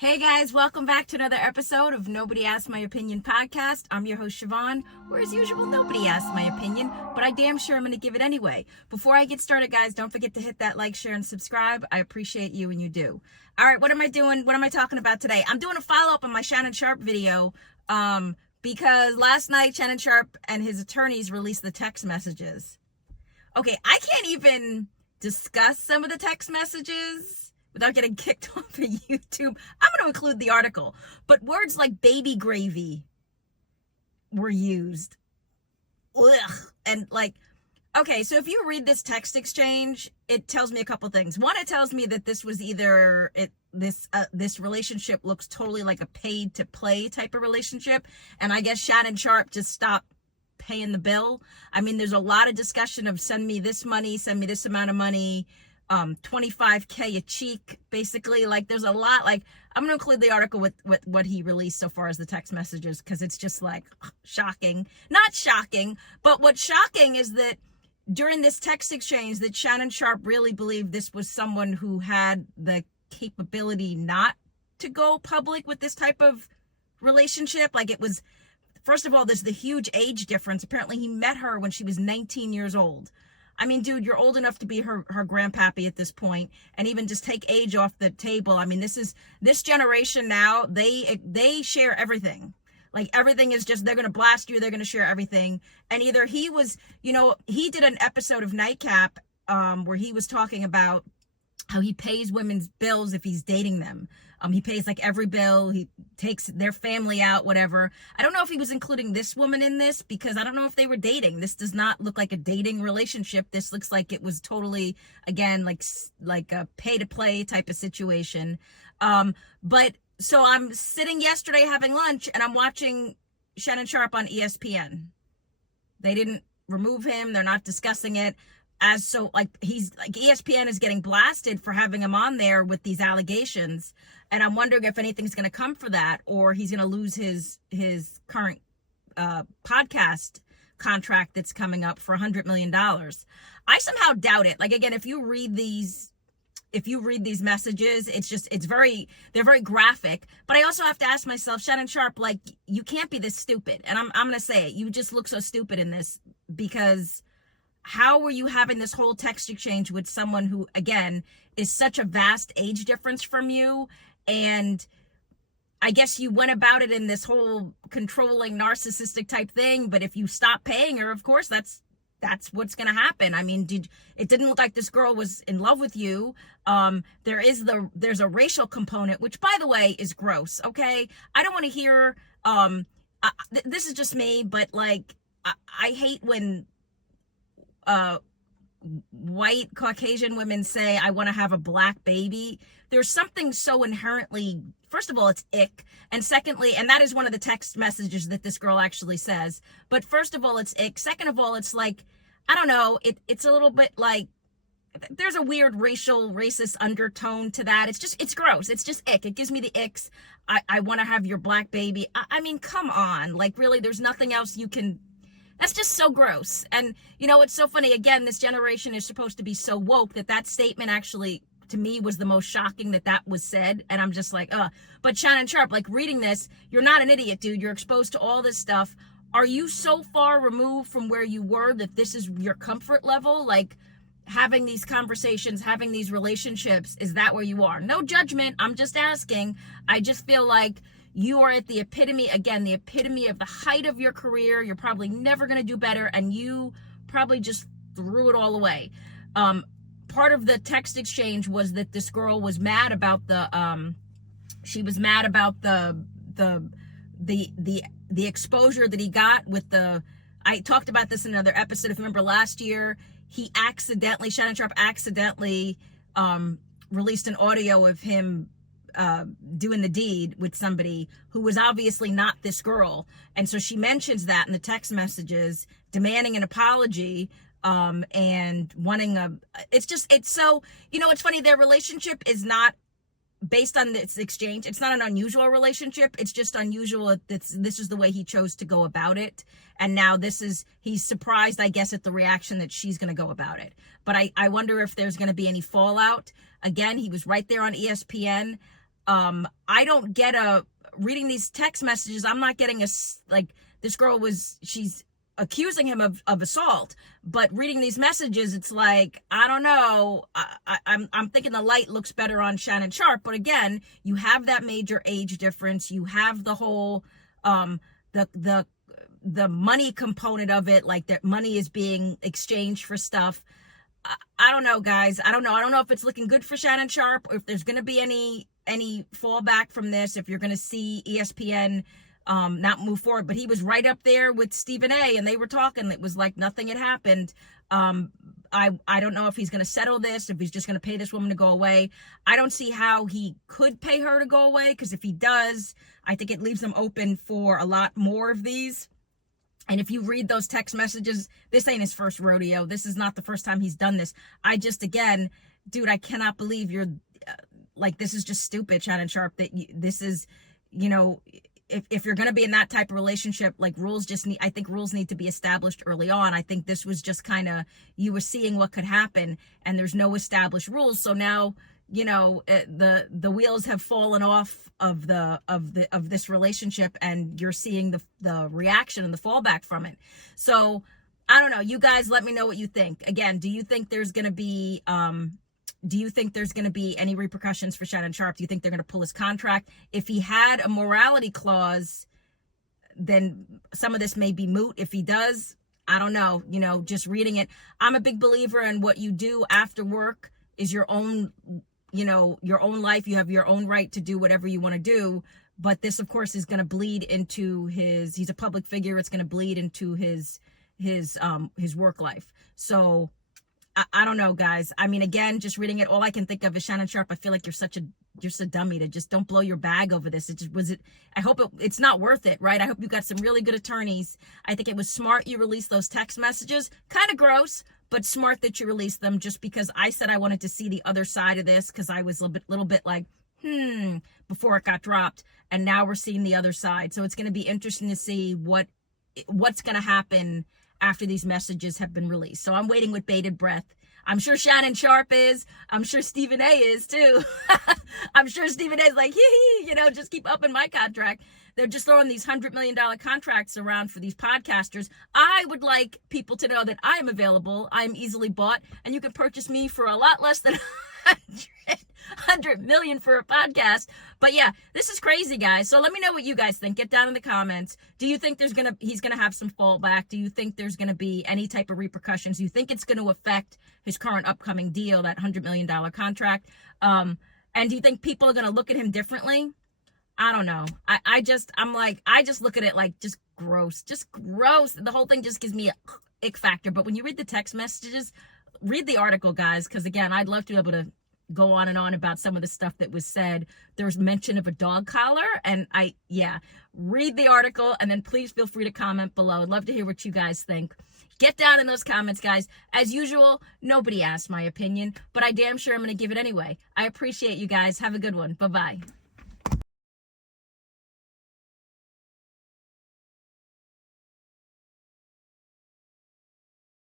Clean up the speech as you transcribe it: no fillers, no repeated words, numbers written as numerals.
Hey guys, welcome back to another episode of Nobody Asked My Opinion podcast. I'm your host Siobhan, where as usual, nobody asked my opinion, but I damn sure I'm going to give it anyway. Before I get started, guys, don't forget to hit that like, share, and subscribe. I appreciate you when you do. All right, what am I doing? What am I talking about today? I'm doing a follow-up on my Shannon Sharpe video because last night Shannon Sharpe and his attorneys released the text messages. Okay, I can't even discuss some of the text messages without getting kicked off of YouTube. I'm going to include the article. But words like baby gravy were used. Ugh. And okay, so if you read this text exchange, it tells me a couple things. One, it tells me that this was either, this relationship looks totally like a paid to play type of relationship. And I guess Shannon Sharpe just stopped paying the bill. I mean, there's a lot of discussion of send me this money, send me this amount of money. 25K a cheek, basically. Like, there's a lot. Like, I'm gonna include the article with what he released so far as the text messages, because it's just like shocking. Not shocking, but what's shocking is that during this text exchange that Shannon Sharpe really believed this was someone who had the capability not to go public with this type of relationship. Like, it was, first of all, there's the huge age difference. Apparently he met her when she was 19 years old. I mean, dude, you're old enough to be her grandpappy at this point, and even just take age off the table. I mean, this generation now, they share everything. Like, everything is just, they're going to blast you, they're going to share everything. And either he was, he did an episode of Nightcap where he was talking about how he pays women's bills if he's dating them. He pays like every bill. He takes their family out, whatever. I don't know if he was including this woman in this, because I don't know if they were dating. This does not look like a dating relationship. This looks like it was totally, again, like a pay to play type of situation. But so I'm sitting yesterday having lunch and I'm watching Shannon Sharpe on ESPN. They didn't remove him. They're not discussing it. He's like, ESPN is getting blasted for having him on there with these allegations. And I'm wondering if anything's going to come for that, or he's going to lose his current podcast contract that's coming up for $100 million. I somehow doubt it. Like, again, if you read these messages, they're very graphic. But I also have to ask myself, Shannon Sharpe, like, you can't be this stupid. And I'm going to say it. You just look so stupid in this, because how were you having this whole text exchange with someone who, again, is such a vast age difference from you? And I guess you went about it in this whole controlling, narcissistic type thing. But if you stop paying her, of course, that's what's going to happen. I mean, it didn't look like this girl was in love with you. There's a racial component, which, by the way, is gross. Okay, I don't want to hear. This is just me, but like, I hate when white Caucasian women say, I want to have a black baby. There's something so inherently, first of all, it's ick. And secondly, and that is one of the text messages that this girl actually says. But first of all, it's ick. Second of all, it's like, I don't know, it's a little bit like, there's a weird racist undertone to that. It's gross. It's just ick. It gives me the icks. I want to have your black baby. I mean, come on. Like, really, there's nothing else you can. That's just so gross. And, it's so funny. Again, this generation is supposed to be so woke that statement actually, to me, was the most shocking that was said. And I'm just like, But Shannon Sharpe, like, reading this, you're not an idiot, dude. You're exposed to all this stuff. Are you so far removed from where you were that this is your comfort level? Like, having these conversations, having these relationships, is that where you are? No judgment. I'm just asking. I just feel like you are at the epitome of the height of your career. You're probably never going to do better, and you probably just threw it all away. Part of the text exchange was that this girl was mad about the exposure that he got with I talked about this in another episode. If you remember last year, Shannon Sharpe accidentally released an audio of him doing the deed with somebody who was obviously not this girl. And so she mentions that in the text messages, demanding an apology, and wanting it's so, it's funny. Their relationship is not based on this exchange. It's not an unusual relationship. It's just unusual. This is the way he chose to go about it. And now he's surprised, I guess, at the reaction that she's going to go about it. But I wonder if there's going to be any fallout. Again, he was right there on ESPN. I don't get reading these text messages, I'm not getting like, this girl she's accusing him of assault, but reading these messages, it's like, I don't know, I'm thinking the light looks better on Shannon Sharpe, but again, you have that major age difference, you have the whole, the money component of it, like that money is being exchanged for stuff. I don't know, guys. I don't know if it's looking good for Shannon Sharpe, or if there's going to be any fallback from this, if you're going to see ESPN not move forward. But he was right up there with Stephen A, and they were talking. It was like nothing had happened. I don't know if he's going to settle this, if he's just going to pay this woman to go away. I don't see how he could pay her to go away, because if he does, I think it leaves him open for a lot more of these. And if you read those text messages, this ain't his first rodeo. This is not the first time he's done this. Again, dude, I cannot believe you're like, this is just stupid, Shannon Sharpe, that this is, if you're going to be in that type of relationship, like I think rules need to be established early on. I think this was just kind of, you were seeing what could happen, and there's no established rules. So now, the wheels have fallen off of this relationship, and you're seeing the reaction and the fallback from it. So I don't know. You guys, let me know what you think. Again, do you think there's going to be any repercussions for Shannon Sharpe? Do you think they're going to pull his contract? If he had a morality clause, then some of this may be moot. If he does, I don't know. Just reading it, I'm a big believer in what you do after work is your own life. You have your own right to do whatever you want to do. But this, of course, is going to bleed into he's a public figure. It's going to bleed into his work life. So I don't know, guys. I mean, again, just reading it, all I can think of is Shannon Sharpe. I feel like you're just a dummy to just don't blow your bag over this. I hope it's not worth it, right? I hope you got some really good attorneys. I think it was smart you released those text messages. Kind of gross, but smart that you released them, just because I said I wanted to see the other side of this, because I was a little bit like, before it got dropped. And now we're seeing the other side. So it's going to be interesting to see what's going to happen after these messages have been released. So I'm waiting with bated breath. I'm sure Shannon Sharpe is. I'm sure Stephen A is too. I'm sure Stephen A is like, just keep upping my contract. They're just throwing these $100 million contracts around for these podcasters. I would like people to know that I am available. I'm easily bought, and you can purchase me for a lot less than $100 million for a podcast. But yeah, this is crazy, guys. So let me know what you guys think. Get down in the comments. Do you think he's gonna have some fallback? Do you think there's gonna be any type of repercussions? Do you think it's going to affect his current upcoming deal, that $100 million contract? And do you think people are going to look at him differently? I don't know. I just look at it like just gross. The whole thing just gives me a ick factor. But when you read the text messages, read the article, guys, because again, I'd love to be able to go on and on about some of the stuff that was said. There's mention of a dog collar, and read the article, and then please feel free to comment below. I'd love to hear what you guys think. Get down in those comments, guys. As usual, nobody asked my opinion, but I damn sure I'm going to give it anyway. I appreciate you guys. Have a good one. Bye-bye.